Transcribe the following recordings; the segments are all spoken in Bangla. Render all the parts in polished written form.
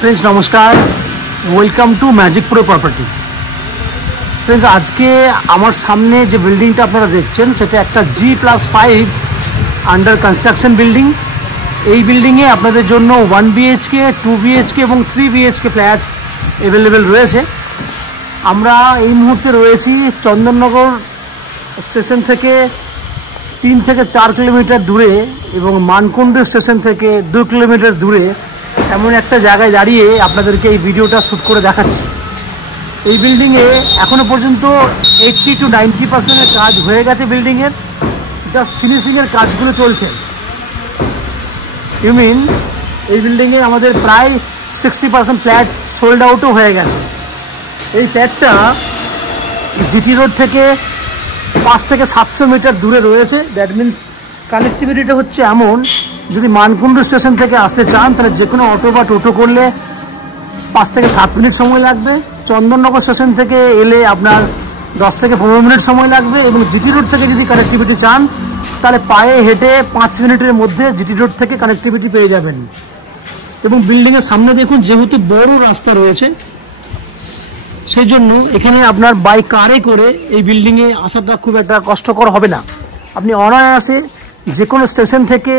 फ्रेंड्स नमस्कार, welcome to magic pro property. Friends आज के आमार सामने जो बिल्डिंगटा आपनारा देखছেন सेटा एक G+5 अंडार कन्स्ट्रक्शन बिल्डिंग। এই বিল্ডিংয়ে আপনাদের জন্য 1 BHK 2 BHK এবং 3 BHK ফ্ল্যাট अवेलेबल রয়েছে। আমরা এই মুহূর্তে রয়েছি চন্দননগর স্টেশন থেকে 3 থেকে 4 কিলোমিটার দূরে এবং মানকুণ্ড স্টেশন থেকে 2 কিলোমিটার দূরে এমন একটা জায়গায় দাঁড়িয়ে আপনাদেরকে এই ভিডিওটা শ্যুট করে দেখাচ্ছি। এই বিল্ডিংয়ে এখনো পর্যন্ত 80 to 90% কাজ হয়ে গেছে। বিল্ডিংয়ের জাস্ট ফিনিশিংয়ের কাজগুলো চলছে। ইউ মিন এই বিল্ডিংয়ে আমাদের প্রায় 60% ফ্ল্যাট সোল্ড আউটও হয়ে গেছে। এই ফ্ল্যাটটা জিটি রোড থেকে 5 থেকে 700 মিটার দূরে রয়েছে। দ্যাট মিনস কানেক্টিভিটিটা হচ্ছে এমন, যদি মানকুণ্ড স্টেশন থেকে আসতে চান তাহলে যে কোনো অটো বা টোটো করলে 5 থেকে 7 মিনিট সময় লাগবে। চন্দননগর স্টেশন থেকে এলে আপনার 10 থেকে 15 মিনিট সময় লাগবে এবং জিটি রোড থেকে যদি কানেক্টিভিটি চান তাহলে পায়ে হেঁটে 5 মিনিটের মধ্যে জিটি রোড থেকে কানেক্টিভিটি পেয়ে যাবেন। এবং বিল্ডিংয়ের সামনে দেখুন, যেহেতু বড় রাস্তা রয়েছে সেই জন্য এখানে আপনার বাই কারে করে এই বিল্ডিংয়ে আসাটা খুব একটা কষ্টকর হবে না। আপনি অনায়াসে যে কোনো স্টেশন থেকে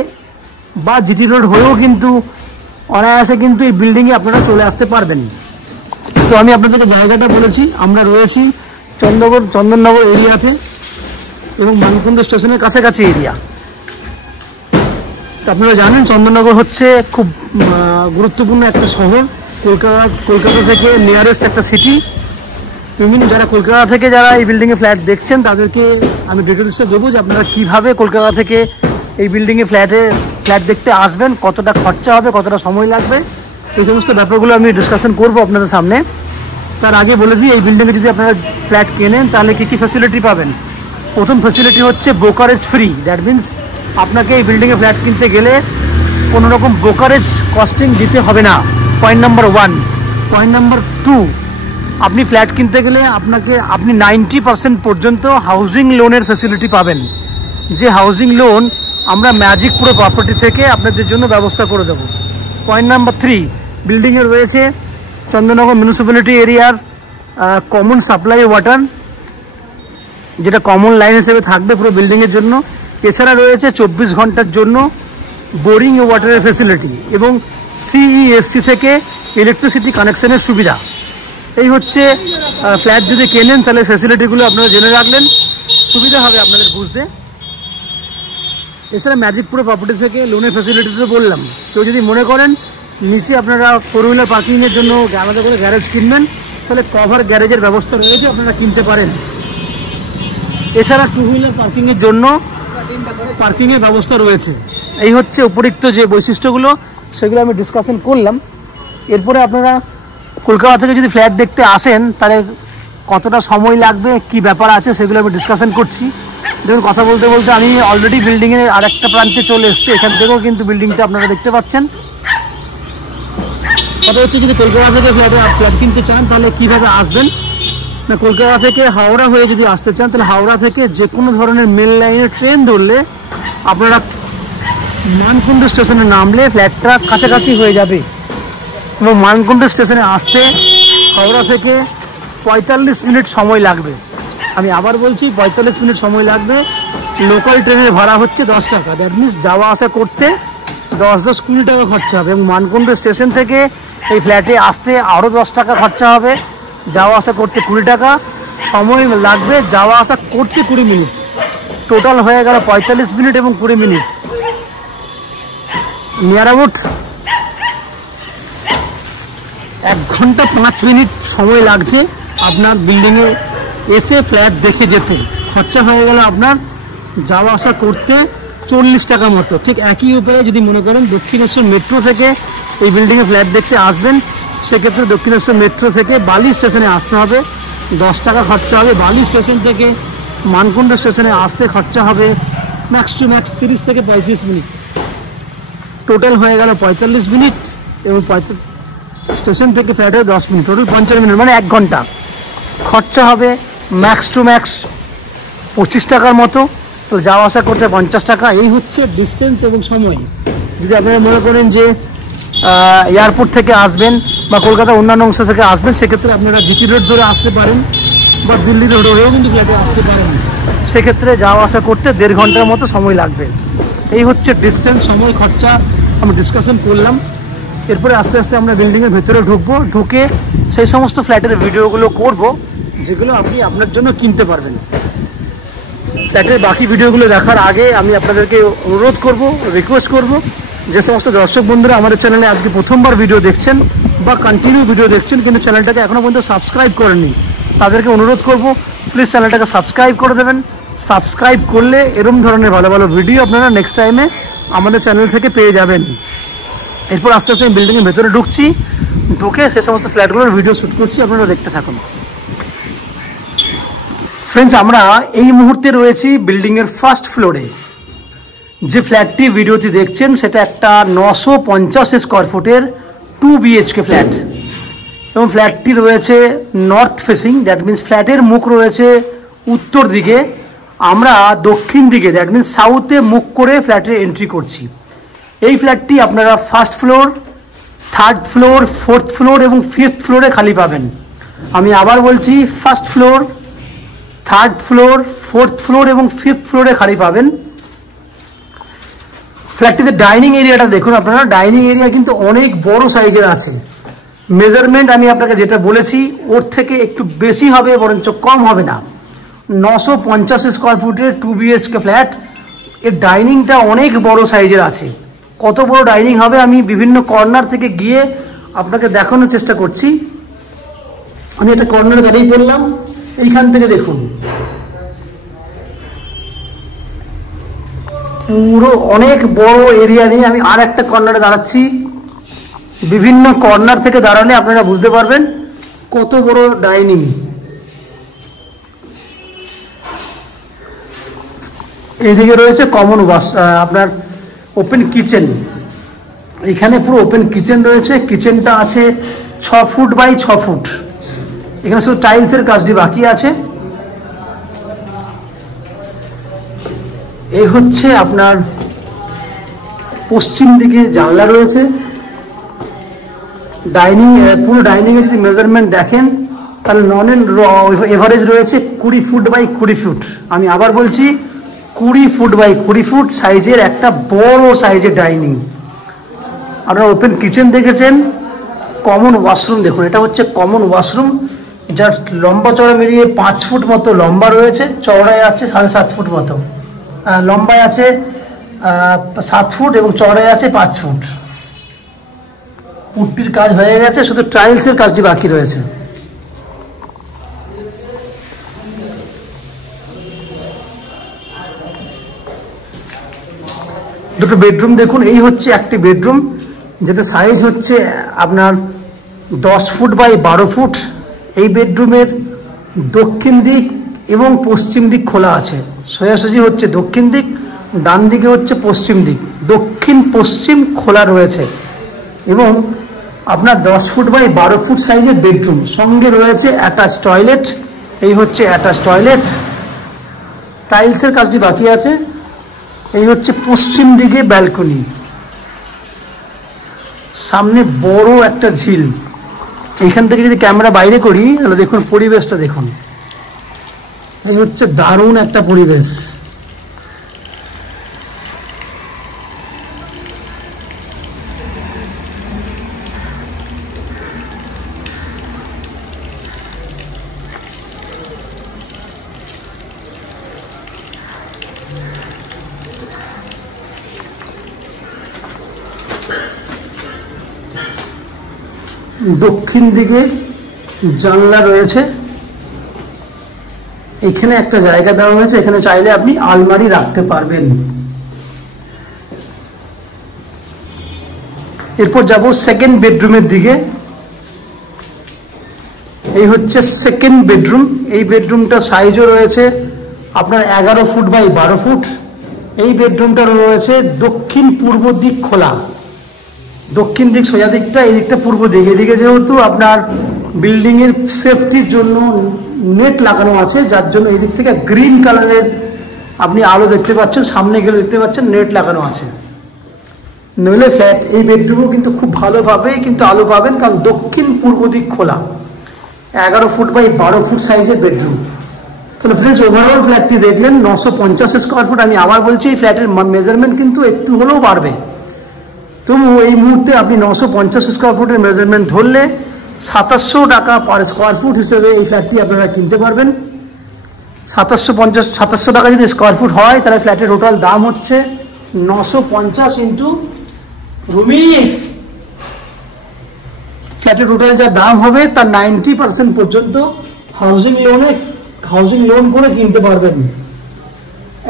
বা জিটি রোড হয়েও কিন্তু অনায়াসে কিন্তু এই বিল্ডিংয়ে আপনারা চলে আসতে পারবেন। তো আমি আপনাদেরকে জায়গাটা বলেছি, আমরা রয়েছি চন্দননগর এরিয়াতে এবং মানকুণ্ড স্টেশনের কাছাকাছি এরিয়া। তো আপনারা জানেন চন্দননগর হচ্ছে খুব গুরুত্বপূর্ণ একটা শহর, কলকাতা থেকে নিয়ারেস্ট একটা সিটি। যারা কলকাতা থেকে যারা এই বিল্ডিংয়ে ফ্ল্যাট দেখছেন তাদেরকে আমি ডিটেলসটা দেবো যে আপনারা কীভাবে কলকাতা থেকে এই বিল্ডিংয়ে ফ্ল্যাট দেখতে আসবেন, কতটা খরচা হবে, কতটা সময় লাগবে, এই সমস্ত ব্যাপারগুলো আমি ডিসকাশন করবো আপনাদের সামনে। তার আগে বলে দিই, এই বিল্ডিংয়ে যদি আপনারা ফ্ল্যাট কেনেন তাহলে কী কী ফ্যাসিলিটি পাবেন। প্রথম ফ্যাসিলিটি হচ্ছে ব্রোকারেজ ফ্রি। দ্যাট মিনস আপনাকে এই বিল্ডিংয়ে ফ্ল্যাট কিনতে গেলে কোনো রকম ব্রোকারেজ কস্টিং দিতে হবে না, পয়েন্ট নাম্বার 1। পয়েন্ট নাম্বার 2, আপনি ফ্ল্যাট কিনতে গেলে আপনি 90% পর্যন্ত হাউজিং লোনের ফ্যাসিলিটি পাবেন, যে হাউজিং লোন আমরা ম্যাজিক প্রো প্রপার্টি থেকে আপনাদের জন্য ব্যবস্থা করে দেবো। পয়েন্ট নাম্বার 3, বিল্ডিংয়ে রয়েছে চন্দননগর মিউনিসিপ্যালিটি এরিয়ার কমন সাপ্লাই ওয়াটার, যেটা কমন লাইন হিসেবে থাকবে পুরো বিল্ডিংয়ের জন্য। এছাড়া রয়েছে 24 ঘন্টার জন্য বোরিং ওয়াটারের ফ্যাসিলিটি এবং CESC থেকে ইলেকট্রিসিটি কানেকশনের সুবিধা। এই হচ্ছে ফ্ল্যাট যদি কেনেন তাহলে ফ্যাসিলিটিগুলো আপনারা জেনে রাখলেন, সুবিধা হবে আপনাদের বুঝতে। এছাড়া ম্যাজিক প্রো প্রপার্টি থেকে লোনের ফ্যাসিলিটি তো বললাম। কেউ যদি মনে করেন নিচে আপনারা 4 হুইলার পার্কিংয়ের জন্য আলাদা করে গ্যারেজ কিনবেন তাহলে কভার গ্যারেজের ব্যবস্থা রয়েছে, আপনারা কিনতে পারেন। এছাড়া 2 হুইলার পার্কিংয়ের জন্য পার্কিংয়ের ব্যবস্থা রয়েছে। এই হচ্ছে উপরিক্ত যে বৈশিষ্ট্যগুলো, সেগুলো আমি ডিসকাশন করলাম। এরপরে আপনারা কলকাতা থেকে যদি ফ্ল্যাট দেখতে আসেন তাহলে কতটা সময় লাগবে, কি ব্যাপার আছে, সেগুলো আমি ডিসকাশন করছি। দেখুন, কথা বলতে বলতে আমি অলরেডি বিল্ডিংয়ের আরেকটা প্রান্তে চলে এসেছি। এখান থেকেও কিন্তু বিল্ডিংটা আপনারা দেখতে পাচ্ছেন। কথা হচ্ছে, যদি কলকাতা থেকে ফ্ল্যাট কিনতে চান তাহলে কীভাবে আসবেন না, কলকাতা থেকে হাওড়া হয়ে যদি আসতে চান তাহলে হাওড়া থেকে যে কোনো ধরনের মেল লাইনের ট্রেন ধরলে আপনারা মানকুণ্ড স্টেশনে নামলে ফ্ল্যাটটা কাছাকাছি হয়ে যাবে। এবং মানকুণ্ড স্টেশনে আসতে হাওড়া থেকে 45 মিনিট সময় লাগবে। আমি আবার বলছি, 45 মিনিট সময় লাগবে। লোকাল ট্রেনের ভাড়া হচ্ছে 10 টাকা। দ্যাট মিনস যাওয়া আসা করতে 10-20 টাকা খরচা হবে। এবং মানকুণ্ড স্টেশন থেকে এই ফ্ল্যাটে আসতে আরও 10 টাকা খরচা হবে। যাওয়া আসা করতে 20 টাকা সময় লাগবে, যাওয়া আসা করতে 20 মিনিট, টোটাল হয়ে গেল 45 মিনিট এবং 20 মিনিট। নিয়ার অ্যাবাউট 1 ঘন্টা 5 মিনিট সময় লাগছে আপনার বিল্ডিংয়ে এসে ফ্ল্যাট দেখে যেতে। খরচা হয়ে গেল আপনার যাওয়া আসা করতে 40 টাকা মতো। ঠিক একই উপায়ে যদি মনে করেন দক্ষিণেশ্বর মেট্রো থেকে এই বিল্ডিংয়ে ফ্ল্যাট দেখতে আসবেন, সেক্ষেত্রে দক্ষিণেশ্বর মেট্রো থেকে বালি স্টেশনে আসতে হবে, 10 টাকা খরচা হবে। বালি স্টেশন থেকে মানকুণ্ড স্টেশনে আসতে খরচা হবে ম্যাক্স টু ম্যাক্স 30 থেকে 35 মিনিট। টোটাল হয়ে গেল 45 মিনিট এবং স্টেশন থেকে ফ্ল্যাটে 10 মিনিট, টোটাল 50 মিনিট, মানে 1 ঘন্টা। খরচা হবে ম্যাক্স টু ম্যাক্স 25 টাকার মতো। তো যাওয়া আসা করতে 50 টাকা। এই হচ্ছে ডিস্টেন্স এবং সময়। যদি আপনারা মনে করেন যে এয়ারপোর্ট থেকে আসবেন বা কলকাতার অন্যান্য অংশ থেকে আসবেন, সেক্ষেত্রে আপনারা জিটি রোড ধরে আসতে পারেন বা দিল্লি রোড ধরেও কিন্তু ফ্ল্যাটে আসতে পারেন। সেক্ষেত্রে যাওয়া আসা করতে 1.5 ঘন্টার মতো সময় লাগবে। এই হচ্ছে ডিস্টেন্স, সময়, খরচা আমরা ডিসকাশন করলাম। এরপরে আস্তে আস্তে আমরা বিল্ডিংয়ের ভেতরে ঢুকবো, ঢুকে সেই সমস্ত ফ্ল্যাটের ভিডিওগুলো করব যেগুলো আপনি আপনার জন্য কিনতে পারবেন। ফ্ল্যাটের বাকি ভিডিওগুলো দেখার আগে আমি আপনাদেরকে অনুরোধ করব, রিকোয়েস্ট করব, যে সমস্ত দর্শক বন্ধুরা আমাদের চ্যানেলে আজকে প্রথমবার ভিডিও দেখছেন বা কন্টিনিউ ভিডিও দেখছেন কিন্তু চ্যানেলটাকে এখনও পর্যন্ত সাবস্ক্রাইব করেননি, তাদেরকে অনুরোধ করব প্লিজ চ্যানেলটাকে সাবস্ক্রাইব করে দেবেন। সাবস্ক্রাইব করলে এরকম ধরনের ভালো ভালো ভিডিও আপনারা নেক্সট টাইমে আমাদের চ্যানেল থেকে পেয়ে যাবেন। এরপর আস্তে আস্তে আমি বিল্ডিংয়ের ভেতরে ঢুকছি, ঢুকে সে সমস্ত ফ্ল্যাটগুলোর ভিডিও শ্যুট করছি, আপনারা দেখতে থাকুন। ফ্রেন্ডস, আমরা এই মুহূর্তে রয়েছি বিল্ডিংয়ের ফার্স্ট ফ্লোরে। যে ফ্ল্যাটটি ভিডিওটি দেখছেন সেটা একটা 950 স্কোয়ার ফুটের 2 BHK ফ্ল্যাট এবং ফ্ল্যাটটি রয়েছে নর্থ ফেসিং, দ্যাট মিন্স ফ্ল্যাটের মুখ রয়েছে উত্তর দিকে, আমরা দক্ষিণ দিকে দ্যাট মিন্স সাউথে মুখ করে ফ্ল্যাটে এন্ট্রি করছি। এই ফ্ল্যাটটি আপনারা first floor, third floor, fourth floor এবং ফিফথ ফ্লোরে খালি পাবেন। আমি আবার বলছি, first floor, third floor, fourth floor এবং ফিফথ ফ্লোরে খালি পাবেন। ফ্ল্যাটটিতে ডাইনিং এরিয়াটা দেখুন আপনারা, ডাইনিং এরিয়া কিন্তু অনেক বড় সাইজের আছে। মেজারমেন্ট আমি আপনাকে যেটা বলেছি ওর থেকে একটু বেশি হবে, বরঞ্চ কম হবে না। 950 স্কোয়ার ফুটের 2 BHK ফ্ল্যাট, এর ডাইনিংটা অনেক বড় সাইজের আছে। কত বড় ডাইনিং হবে আমি বিভিন্ন কর্নার থেকে গিয়ে আপনাকে দেখানোর চেষ্টা করছি। আমি একটা কর্নারে দাঁড়িয়ে পড়লাম, এইখান থেকে দেখুন পুরো অনেক বড় এরিয়া নিয়ে আমি আর একটা কর্নারে দাঁড়াচ্ছি। বিভিন্ন কর্নার থেকে দাঁড়ালে আপনারা বুঝতে পারবেন কত বড় ডাইনিং। এইদিকে রয়েছে কমন ওয়াশ, আপনার ওপেন কিচেন। এখানে পুরো ওপেন কিচেন রয়েছে। কিচেনটা আছে 6 ফুট বাই 6 ফুট। এখানে শুধু টাইলসের কাজটি বাকি আছে। এই হচ্ছে আপনার পশ্চিম দিকে জানলা রয়েছে। ডাইনিং, পুরো ডাইনিং এর যদি মেজারমেন্ট দেখেন তাহলে নন এন্ড এভারেজ রয়েছে 20 ফুট বাই 20 ফুট। আমি আবার বলছি 20 ফুট বাই 20 ফুট সাইজের একটা বড় সাইজের ডাইনিং। আপনারা ওপেন কিচেন দেখেছেন, কমন ওয়াশরুম দেখুন, এটা হচ্ছে কমন ওয়াশরুম, যার লম্বা চড়া মিলিয়ে 5 ফুট মতো লম্বা রয়েছে, চওড়ায় আছে 7.5 ফুট মতো, লম্বায় আছে 7 ফুট এবং চওড়ায় আছে 5 ফুট। পুট্টির কাজ হয়ে গেছে, শুধু টাইলসের কাজটি বাকি রয়েছে। দুটো বেডরুম দেখুন, এই হচ্ছে একটি বেডরুম যেটা সাইজ হচ্ছে আপনার 10 ফুট বাই 12 ফুট। এই বেডরুমের দক্ষিণ দিক এবং পশ্চিম দিক খোলা আছে। সোজাসুজি হচ্ছে দক্ষিণ দিক, ডান দিকে হচ্ছে পশ্চিম দিক, দক্ষিণ পশ্চিম খোলা রয়েছে এবং আপনার 10 ফুট বাই 12 ফুট সাইজের বেডরুম, সঙ্গে রয়েছে অ্যাটাচ টয়লেট। এই হচ্ছে অ্যাটাচ টয়লেট, টাইলসের কাজটি বাকি আছে। এই হচ্ছে পশ্চিম দিকে ব্যালকনি, সামনে বড় একটা ঝিল। এইখান থেকে যদি ক্যামেরা বাইরে করি তাহলে দেখুন পরিবেশটা দেখুন, এই হচ্ছে দারুণ একটা পরিবেশ। দক্ষিণ দিকে জানলা রয়েছে, এখানে একটা জায়গা দেওয়া হয়েছে, এখানে চাইলে আপনি আলমারি রাখতে পারবেন। এরপর যাব সেকেন্ড বেডরুমের দিকে। এই হচ্ছে সেকেন্ড বেডরুম। এই বেডরুমটা সাইজও রয়েছে আপনার 11 ফুট বাই 12 ফুট। এই বেডরুমটা রয়েছে দক্ষিণ পূর্ব দিক খোলা, দক্ষিণ দিক সোজা দিকটা, এই দিকটা পূর্ব দিক। এদিকে যেহেতু আপনার বিল্ডিং এর সেফটির জন্য নেট লাগানো আছে, যার জন্য এই দিক থেকে গ্রিন কালারের আপনি আলো দেখতে পাচ্ছেন, সামনে গেলে দেখতে পাচ্ছেন নেট লাগানো আছে। নইলে ফ্ল্যাট এই বেডরুমও কিন্তু খুব ভালোভাবেই কিন্তু আলো পাবেন, কারণ দক্ষিণ পূর্ব দিক খোলা, 11 ফুট বাই 12 ফুট সাইজের বেডরুম। তাহলে ফ্রেন্ডস, ওভারঅল ফ্ল্যাটটি দেখলেন 950 স্কোয়ার ফুট। আমি আবার বলছি, এই ফ্ল্যাটের মেজারমেন্ট কিন্তু একটু হলেও বাড়বে, তবু এই মুহূর্তে আপনি 950 স্কোয়ার ফুটের মেজারমেন্ট ধরলে 2700 টাকা পার স্কোয়ার ফুট হিসেবে এই ফ্ল্যাটটি আপনারা কিনতে পারবেন। 2700 টাকা যদি স্কোয়ার ফুট হয়, তাহলে ফ্ল্যাটের টোটাল দাম হচ্ছে 950 ইন্টু রুমি। ফ্ল্যাটের টোটাল যা দাম হবে তার 90% পর্যন্ত হাউজিং লোন করে কিনতে পারবেন।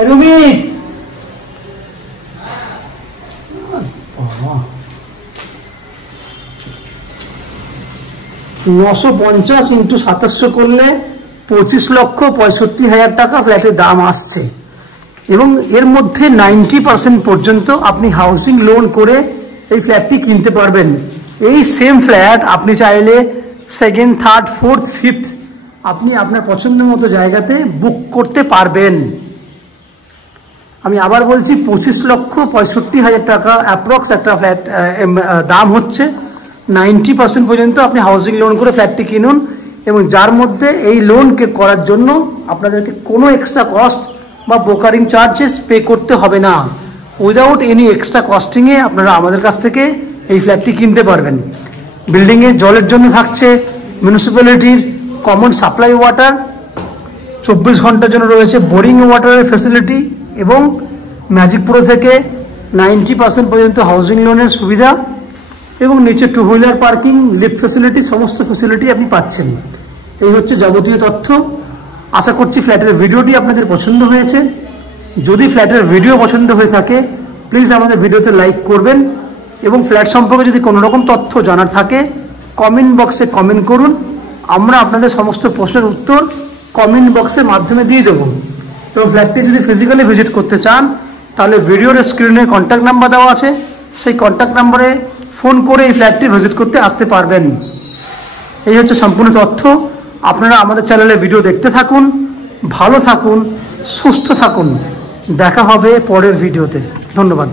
রুমি 950 ইন্টু 2700 করলে 25,65,000 টাকা ফ্ল্যাটের দাম আসছে, এবং এর মধ্যে 90% পর্যন্ত আপনি হাউসিং লোন করে এই ফ্ল্যাটটি কিনতে পারবেন। এই সেম ফ্ল্যাট আপনি চাইলে 2nd, 3rd, 4th, 5th আপনি আপনার পছন্দ মতো জায়গাতে বুক করতে পারবেন। আমি আবার বলছি, 25,65,000 টাকা অ্যাপ্রক্স একটা ফ্ল্যাট দাম হচ্ছে। 90% পর্যন্ত আপনি হাউসিং লোন করে ফ্ল্যাটটি কিনুন, এবং যার মধ্যে এই লোনকে করার জন্য আপনাদেরকে কোনো এক্সট্রা কস্ট বা ব্রোকারিং চার্জেস পে করতে হবে না। উইদাউট এনি এক্সট্রা কস্টিংয়ে আপনারা আমাদের কাছ থেকে এই ফ্ল্যাটটি কিনতে পারবেন। বিল্ডিংয়ে জলের জন্য থাকছে মিউনিসিপ্যালিটির কমন সাপ্লাই ওয়াটার, 24 ঘন্টার জন্য রয়েছে বোরিং ওয়াটারের ফেসিলিটি, এবং ম্যাজিক প্রো থেকে 90% পর্যন্ত হাউজিং লোনের সুবিধা, এবং নিচে 2 হুইলার পার্কিং, লিফট ফেসিলিটি, সমস্ত ফেসিলিটি আপনি পাচ্ছেন। এই হচ্ছে যাবতীয় তথ্য। আশা করছি ফ্ল্যাটের ভিডিওটি আপনাদের পছন্দ হয়েছে। যদি ফ্ল্যাটের ভিডিও পছন্দ হয়ে থাকে, প্লিজ আমাদের ভিডিওতে লাইক করবেন, এবং ফ্ল্যাট সম্পর্কে যদি কোনো রকম তথ্য জানার থাকে কমেন্ট বক্সে কমেন্ট করুন। আমরা আপনাদের সমস্ত প্রশ্নের উত্তর কমেন্ট বক্সের মাধ্যমে দিয়ে দেবো। এবং ফ্ল্যাটটি যদি ফিজিক্যালি ভিজিট করতে চান, তাহলে ভিডিওর স্ক্রিনে কন্ট্যাক্ট নাম্বার দেওয়া আছে, সেই কন্ট্যাক্ট নাম্বারে ফোন করে এই ফ্ল্যাটটি ভিজিট করতে আসতে পারবেন। এই হচ্ছে সম্পূর্ণ তথ্য। আপনারা আমাদের চ্যানেলে ভিডিও দেখতে থাকুন, ভালো থাকুন, সুস্থ থাকুন। দেখা হবে পরের ভিডিওতে। ধন্যবাদ।